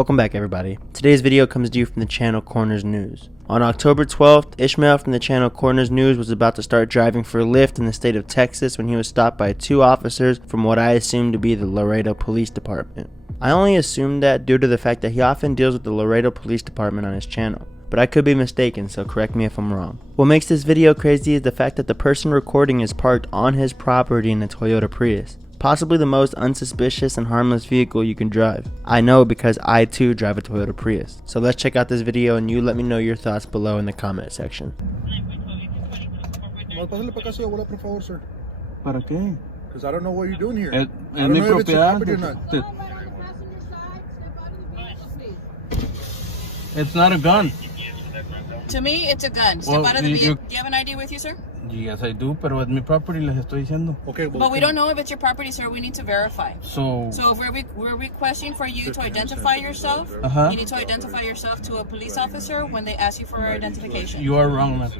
Welcome back, everybody. Today's video comes to you from the channel Corners News. On October 12th, Ishmael from the channel Corners News was about to start driving for Lyft in the state of Texas when he was stopped by two officers from what I assumed to be the Laredo Police Department. I only assumed that due to the fact that he often deals with the Laredo Police Department on his channel, but I could be mistaken, so correct me if I'm wrong. What makes this video crazy is the fact that the person recording is parked on his property in a Toyota Prius. Possibly the most unsuspicious and harmless vehicle you can drive. I know because I too drive a Toyota Prius. So let's check out this video and you let me know your thoughts below in the comment section. Sir. ¿Para qué? Because I don't know what you're doing here. Es I don't mi know if it's your propiedad. property or not. It's not a gun. To me, it's a gun. Step Well, out of the you- vehicle. Do you have an ID with you, sir? Yes, I do, pero es mi property, les estoy diciendo. Okay, well, But we don't know if it's your property, sir. We need to verify. So, So if we're requesting for you to identify yourself. Uh-huh. You need to identify yourself to a police officer when they ask you for identification. you are wrong, man.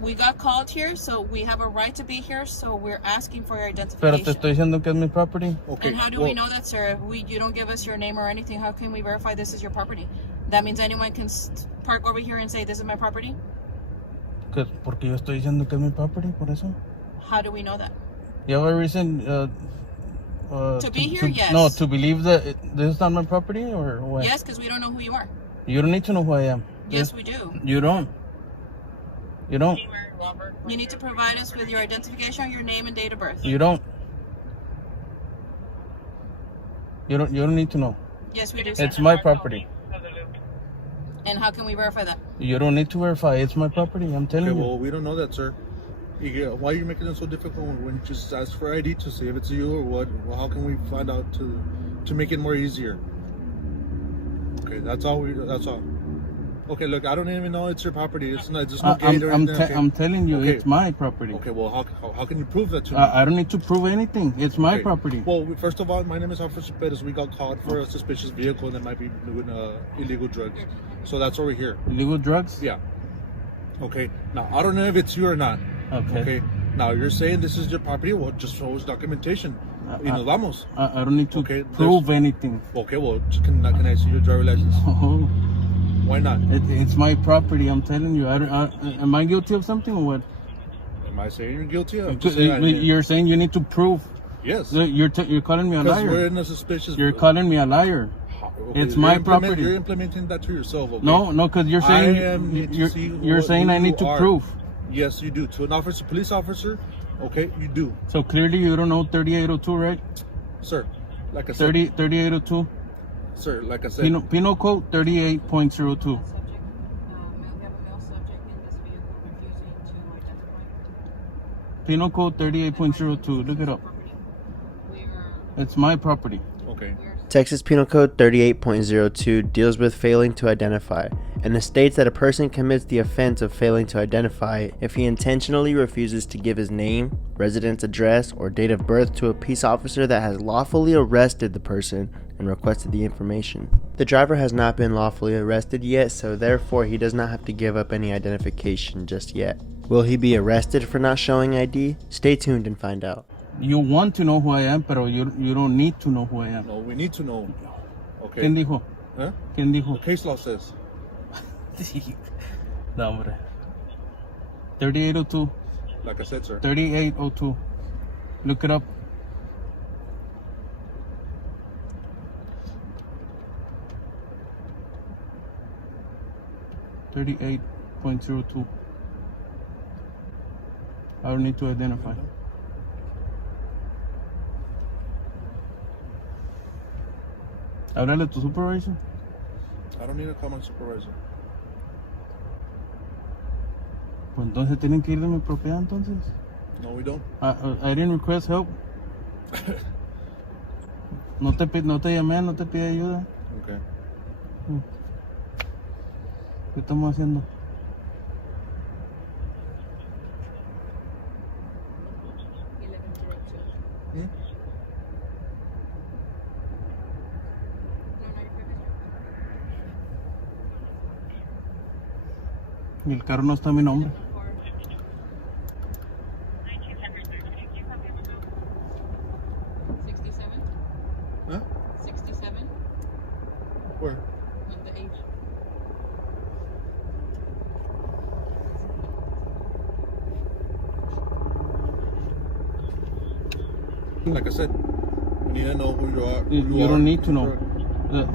We got called here, so we have a right to be here, so we're asking for your Pero te identification. estoy diciendo que es mi property. Okay. And how do we know that, sir? If you don't give us your name or anything, how can we verify this is your property? That means anyone can park over here and say, this is my property? Porque yo estoy diciendo que es mi property, por eso. How do we know that? You have a reason To be here, yes. No, to believe that this is not my property, or what? Yes, because we don't know who you are. You don't need to know who I am. Yes, we do. You don't. You don't. You need to provide us with your identification, your name, and date of birth. You don't. You don't need to know. Yes, we do, sir. It's my property. And how can we verify that? You don't need to verify. It's my property. I'm telling Okay, you. well, we don't know that, sir. Why are you making it so difficult when you just ask for ID to see if it's you or what? Well, how can we find out to make it more easier? Okay, that's all. That's all. Okay, look, I don't even know it's your property. It's not. There's no gate or anything. Okay. I'm telling you, Okay. it's my property. Okay, well, how can you prove that to me? I don't need to prove anything. It's my Okay. property. Well, first of all, my name is Officer Perez. We got caught for a suspicious vehicle that might be doing illegal drugs. So that's over here. Illegal drugs? Yeah. Okay. Now, I don't know if it's you or not. Okay. Okay. Now, you're saying this is your property. Well, just show us documentation. Y nos vamos. I don't need to Okay, prove anything. Okay, well, can I see your driver license? Oh, Why not? it's my property. I'm telling you. Am I guilty of something or what? Am I saying you're guilty? I'm just saying You're saying you need to prove. yes. You're calling me a Because we're liar. in a suspicious. You're calling me a liar. Okay, it's you're my implement- property. You're implementing that to yourself. Okay? No, because you're saying you're saying I need to prove. Yes, you do. To an officer, police officer, okay, you do, So clearly you don't know 3802, right? sir. Like I said, 3802. sir. Like I said, Penal code 38.02. Penal code 38.02. Look it up. It's my property. okay. Texas Penal Code 38.02 deals with failing to identify, and it states that a person commits the offense of failing to identify if he intentionally refuses to give his name, residence address, or date of birth to a peace officer that has lawfully arrested the person and requested the information. The driver has not been lawfully arrested yet, so therefore he does not have to give up any identification just yet. Will he be arrested for not showing ID? Stay tuned and find out. You want to know who I am, pero you don't need to know who I am. No, we need to know. Okay. ¿Quién dijo? Huh? ¿Quién dijo? The case law says. No, hombre. 3802. Like I said, sir. 3802. Look it up. .02. I don't need to identify. Háblale a tu supervisor. I don't need to call my supervisor. Pues entonces tienen que ir de mi propiedad entonces. No, we don't. I didn't request help. No te llamé, no te pide ayuda. Okay. ¿Qué estamos haciendo? Hmm? Y el carro no está a mi nombre. Huh? 67? Where? Like I said, we need to know who you are. You don't need to know.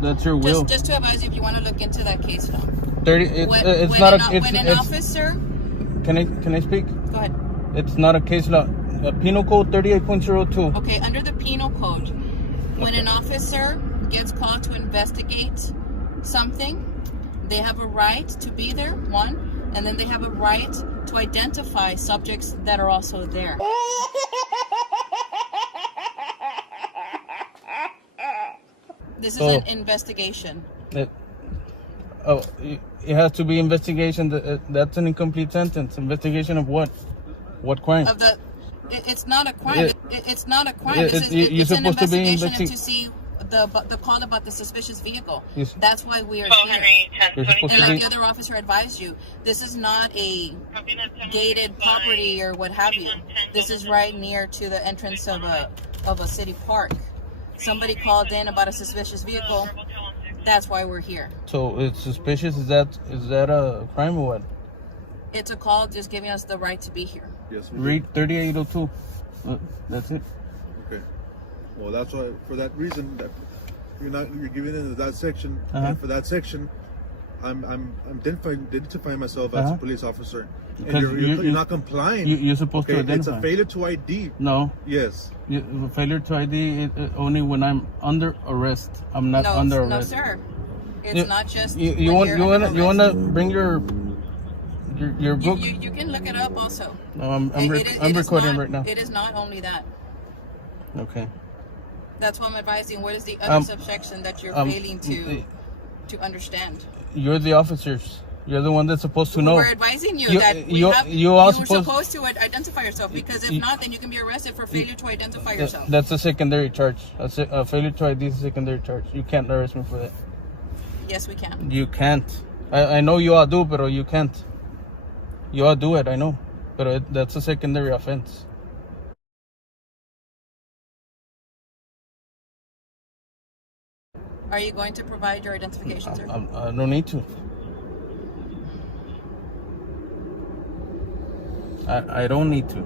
That's your will. Just to advise you, if you want to look into that case now. 30. It's not a. When an officer. Can I speak? Go ahead. It's not a case law. Penal Code 38.02. Okay, under the penal code, when an officer gets called to investigate something, they have a right to be there, one, and then they have a right to identify subjects that are also there. This is an investigation. It has to be investigation. That's an incomplete sentence. Investigation of what? What crime? It's not a crime. It's not a crime. It's an investigation to see the call about the suspicious vehicle. Yes. That's why we are here. You're supposed And to like be. the other officer advised you, this is not a gated property or what have you. This is right near to the entrance of a city park. Somebody called in about a suspicious vehicle. That's why we're here. So it's suspicious. Is that a crime or what? It's a call just giving us the right to be here. Yes. Read 3802. That's it. Okay. Well, that's why. For that reason, that you're giving into that section, Uh-huh. and for that section, I'm identifying myself as Uh-huh. a police officer, and Because you're not complying. You're supposed to Okay, it's identify. a failure to ID. No. Yes. Failure to ID only when I'm under arrest. I'm not under No, arrest. sir. It's not just. You when you're under want to arrest. bring your book? You can look it up also. No, I'm It is recording not- right now. It is not only that. Okay. That's what I'm advising. What is the other subsection that you're failing to understand? You're the officers. You're the one that's supposed to know. We're advising you, that you're supposed to identify yourself, because if not, then you can be arrested for failure to identify yourself. That's a secondary charge. A failure to ID is a secondary charge. You can't arrest me for that. Yes, we can. You can't. I know you all do, but you can't. You all do it, I know. But that's a secondary offense. Are you going to provide your identification, sir? I don't need to. I don't need to.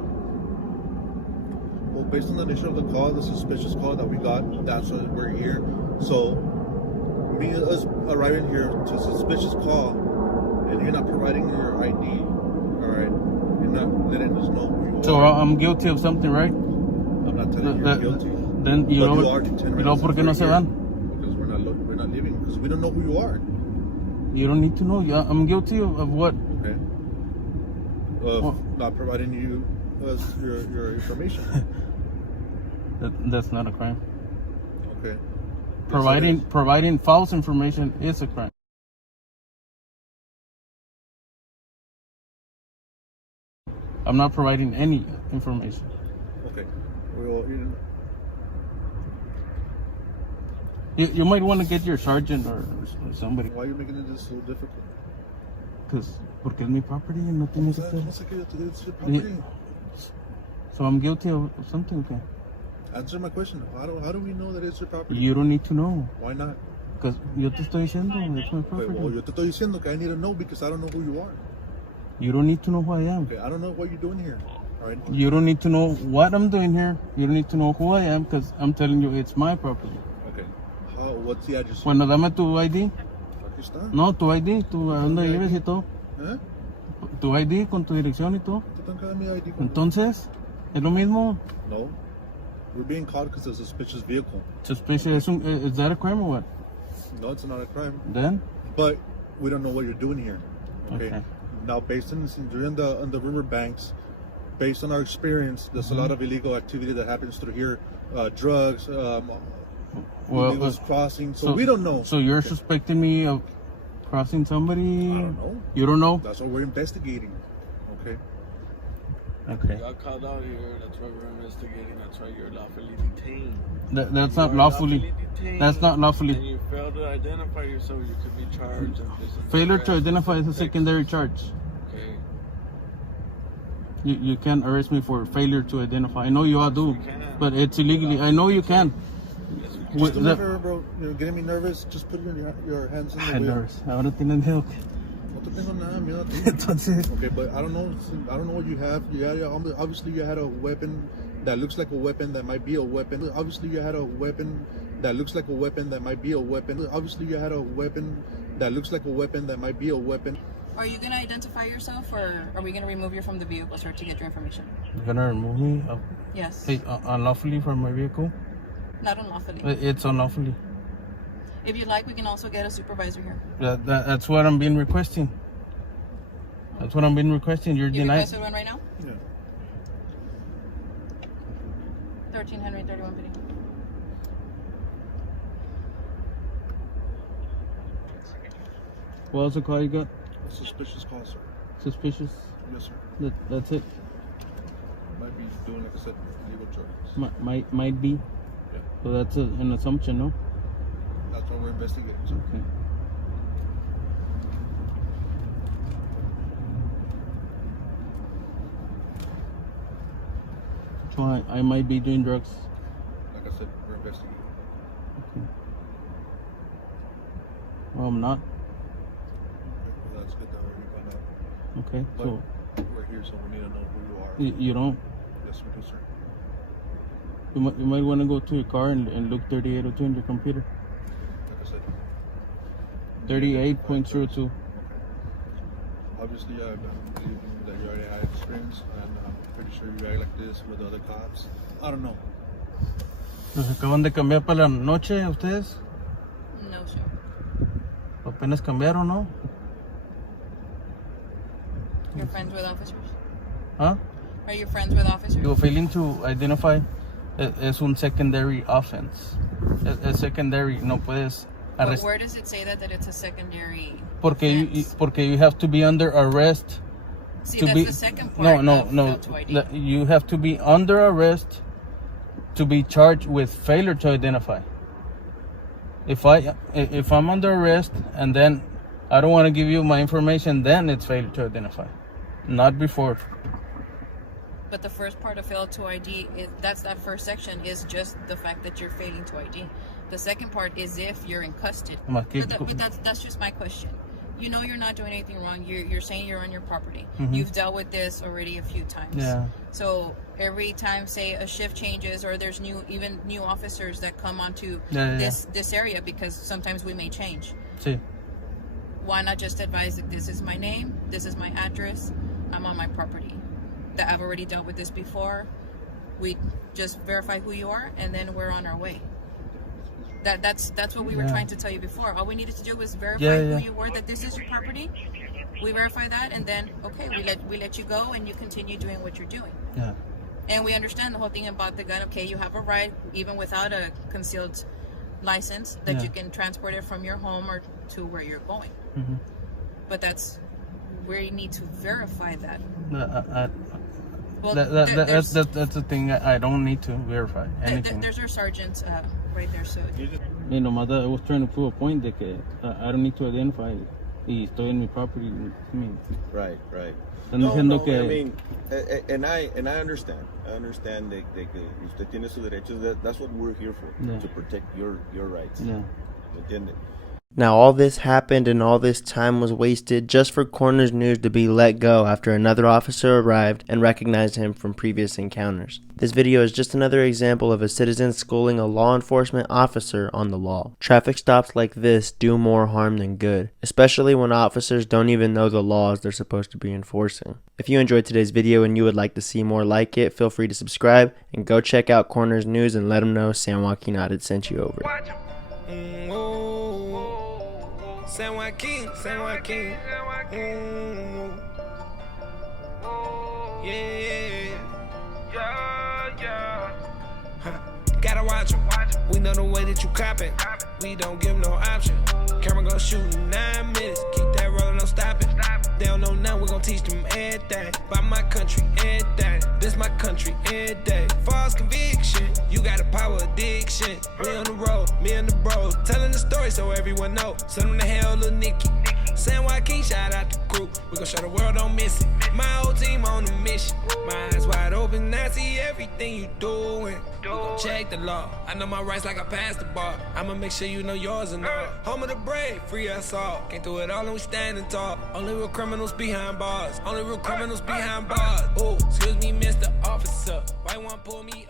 Well, based on the nature of the call, the suspicious call that we got, that's why we're here. So, us arriving here to a suspicious call, and you're not providing your ID, all right? You're not letting us know who you So are. I'm guilty of something, right? I'm not telling you you're guilty. Then you But know, you are detained right you know now, por so qué no we're se here. van? Because we're not leaving, because we don't know who you are. You don't need to know. I'm guilty of what? Okay. Of not providing you your information. That's not a crime. Okay. Providing false information is a crime. I'm not providing any information. Okay. Well, You might want to get your sergeant or somebody. why are you making this so difficult? Porque es mi property and no tiene que ser. No sé qué, it's your property. So I'm guilty of something. Okay. Answer my question. How do we know that it's your property? You don't need to know. Why not? Because yo te estoy diciendo, it's my Wait, property. well, yo te estoy diciendo que I need to know because I don't know who you are. You don't need to know who I am. Okay, I don't know what you're doing here. All right. You don't need to know what I'm doing here. You don't need to know who I am because I'm telling you it's my property. Okay. What's the address? Bueno, dame tu ID. Aquí está. No, tu ID, tu a dónde vives y todo. ¿Eh? Tu ID con tu dirección y todo. Tú tengo que dar mi ID. Entonces, es lo mismo. No. We're being caught because of a suspicious vehicle. Suspicious. Is that a crime or what? No, it's not a crime. Then? But we don't know what you're doing here. Okay. Now, based on you're on the riverbanks, based on our experience, there's a lot of illegal activity that happens through here. Drugs, illegals crossing. So we don't know. So you're suspecting me of crossing somebody? I don't know. You don't know? That's what we're investigating. Okay. Okay. You got called out here. That's why we're investigating. That's why you're lawfully detained. That's not You're lawfully. detained, That's not lawfully. And you failed to identify yourself. You could be charged. Failure to identify is a secondary charge. Okay. You can't arrest me for failure to identify. I know you all do, Yes, we can. but it's illegally. I know you can. Yes, we can. Just With do that- me a favor, bro. You're getting me nervous. Just put your hands in the I'm wheel. nervous. Ahora tienes miedo. te tengo nada miedo a ti. Entonces, Okay, but I don't know what you have. Obviously you had a weapon that looks like a weapon that might be a weapon. Obviously you had a weapon that looks like a weapon that might be a weapon. Obviously you had a weapon that looks like a weapon that might be a weapon. Are you gonna identify yourself, or are we gonna remove you from the vehicle, sir, to get your information? you're gonna remove me Yes. unlawfully from my vehicle? Not unlawfully. It's unlawfully. If you'd like, we can also get a supervisor here. That's what I'm being requesting. That's what I'm being requesting. You're You denied. requested one right now? Yeah. 13 Henry 31 video. What else a call you got? A suspicious call, sir. Suspicious? Yes, sir. That's it. Might be doing, like I said, illegal drugs. Might be. Yeah. So that's an assumption, no? That's what we're investigating, sir. Okay. So I might be doing drugs. Like I said, we're investigating. Okay. Well, I'm not. Well, that's good that we found out. Okay. But So we're here, so we need to know who you are. you don't. Yes, we do, sir. You might want to go to your car and look 3802 in your computer. Like I said. 38.02. Okay. Obviously, I believe that you already had experience, and I'm pretty sure you act like this with other cops. I don't know. ¿Los acaban de cambiar para la noche a ustedes? No, sir. Apenas cambiaron, ¿no? You're friends with officers? ¿Ah? Are you friends with officers? Digo, failing to identify es un secondary offense. Es secondary, no puedes But arrestar. where does it say that it's a secondary Porque offense? you have to be under arrest. See, to that's be the second part no of fail to ID. you have to be under arrest to be charged with failure to identify. If I'm under arrest and then I don't want to give you my information, then it's failure to identify, not before. But the first part of fail to ID, that's that first section, is just the fact that you're failing to ID. The second part is if you're in custody. But that's just my question. You know you're not doing anything wrong. You're saying you're on your property. Mhm. You've dealt with this already a few times. Yeah. So every time, say, a shift changes or there's new officers that come onto Yeah. this area, because sometimes we may change. Sí. Why not just advise that this is my name, this is my address, I'm on my property, that I've already dealt with this before. We just verify who you are, and then we're on our way. That's what we were trying to tell you before. All we needed to do was verify who you were, that this is your property. We verify that, and then okay, we let you go, and you continue doing what you're doing. Yeah. And we understand the whole thing about the gun. Okay, you have a right, even without a concealed license, that you can transport it from your home or to where you're going. Mm-hmm. But that's where you need to verify that. Well, that's the thing. I don't need to verify anything. There's our sergeants right there. So You know, I was trying to prove a point that I don't need to identify y estoy en mi property. I mean, Right. están diciendo que I mean, and I understand. I understand that usted tiene sus derechos. That's what we're here for, Yeah. to protect your rights. yeah. ¿Entiende? Now, all this happened and all this time was wasted just for Coroner's News to be let go after another officer arrived and recognized him from previous encounters. This video is just another example of a citizen schooling a law enforcement officer on the law. Traffic stops like this do more harm than good, especially when officers don't even know the laws they're supposed to be enforcing. If you enjoyed today's video and you would like to see more like it, feel free to subscribe and go check out Coroner's News and let them know San Joaquin Audit sent you over. San Joaquin. Yeah. Gotta watch 'em. We know the way that you coppin'. We don't give no option. Camera gon' shoot in 9 minutes. Keep that rollin', no stopping. They don't know now, we gon' teach them everything. By my country, everything. This my country, every day. False conviction, you got a power addiction. We on the road, me and the bros, telling the story so everyone know. Send them to hell, little Nicky. San Joaquin, shout out the crew. We gon' show the world don't miss it. My whole team on a mission. My eyes wide open, I see everything you doing. We gon' check the law. I know my rights like I passed the bar. I'ma make sure you know yours and all. Home of the brave, free us all. Can't do it all and we standing tall. Only real criminals behind bars. Only real criminals behind bars. Ooh, excuse me, Mr. Officer. Why you wanna pull me